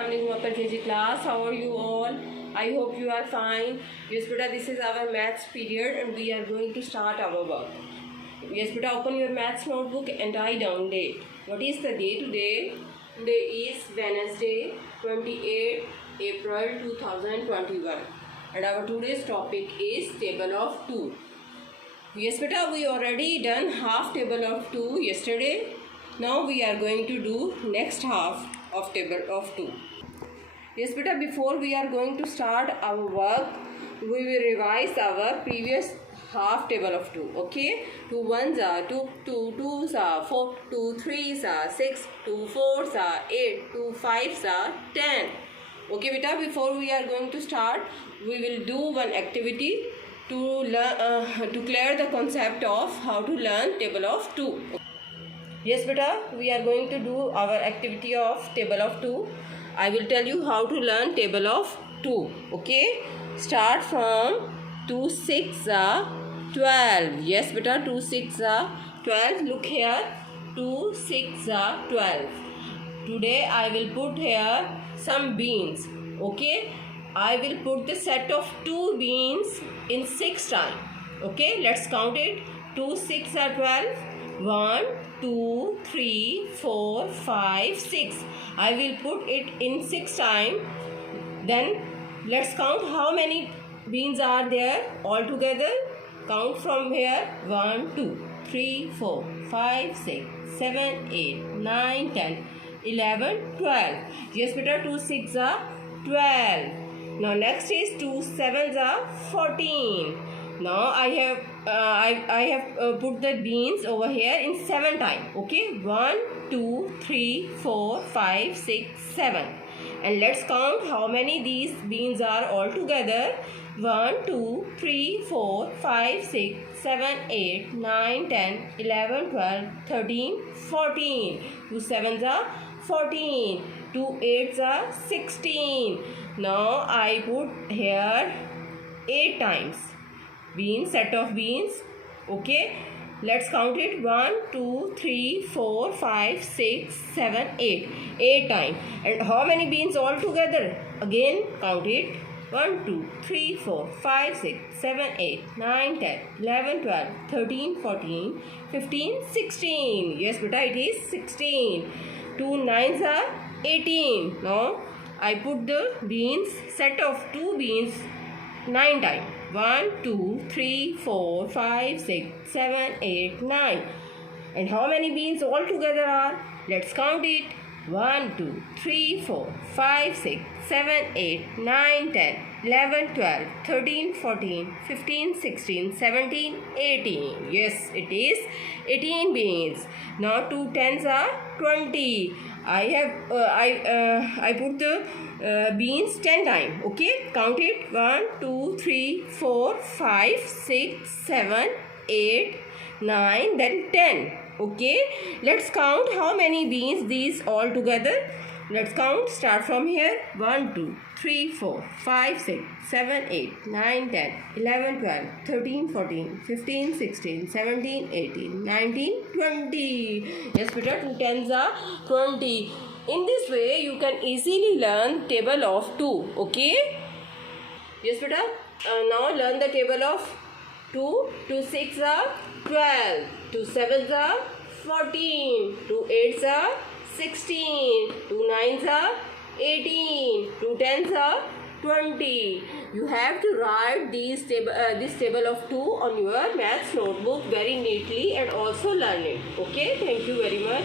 Upper KG class. How are you all? I hope you are fine. Yes, beta, this is our maths period and we are going to start our work. Yes, beta, open your maths notebook and write down date. What is the day today? Today is Wednesday, 28 April 2021. And our today's topic is table of 2. Yes, beta, we already done half table of 2 yesterday. Now we are going to do next half of table of 2. Yes, beta, before we are going to start our work, we will revise our previous half table of 2. Okay, 2 ones are 2, 2 twos are 4, 2 threes are 6, 2 fours are 8, 2 fives are 10. Okay, beta, before we are going to start, we will do one activity to learn to clear the concept of how to learn table of 2. Yes, beta, we are going to do our activity of table of 2. I will tell you how to learn table of 2. Okay, start from 2 6 are 12. Yes, beta, 2 6 are 12. Look here, 2 6 are 12. Today I will put here some beans. Okay, I will put the set of 2 beans in 6 times. Okay, let's count it. 2 6 are 12. 1 2 3 4 5 6. I will put it in 6 times. Then let's count how many beans are there all together. Count from here. 1 2 3 4 5 6 7 8 9 10 11 12. Yes, beta, 2 6 are 12. Now next is 2 7 are 14. Now I have put the beans over here in 7 times. Okay, 1 2 3 4 5 6 7. And let's count how many these beans are all together. 1 2 3 4 5 6 7 8 9 10 11 12 13 14. 2 7s are 14. 2 8s are 16. Now I put here 8 times beans, set of beans. Okay, let's count it. 1 2 3 4 5 6 7 8. 8 times. And how many beans all together? Again count it. 1 2 3 4 5 6 7 8 9 10 11 12 13 14 15 16. Yes, beta, it is 16. 2 9s are 18. Now I put the beans, set of 2 beans 9 times. 1 2 3 4 5 6 7 8 9. And how many beans all together are? Let's count it. 1 2 3 4 5 6 7 8 9 10 11 12 13 14 15 16 17 18. Yes, it is 18 beans. Now 2 10s are 20. I put the beans 10 times. Okay, count it. 1 2 3 4 5 6 7 8 9, then 10. Okay, let's count how many beans these all together. Let's count. Start from here. 1 2 3 4 5 6 7 8 9 10 11 12 13 14 15 16 17 18 19 20. Yes, beta, 2 10s are 20. In this way you can easily learn table of 2. Okay, yes, beta, now learn the table of 2. 2 6 are 12. 2 7s are 14. 2 8s are 16. 2 9s are 18. 2 10s are 20. You have to write this table of 2 on your maths notebook very neatly and also learn it. Okay, thank you very much.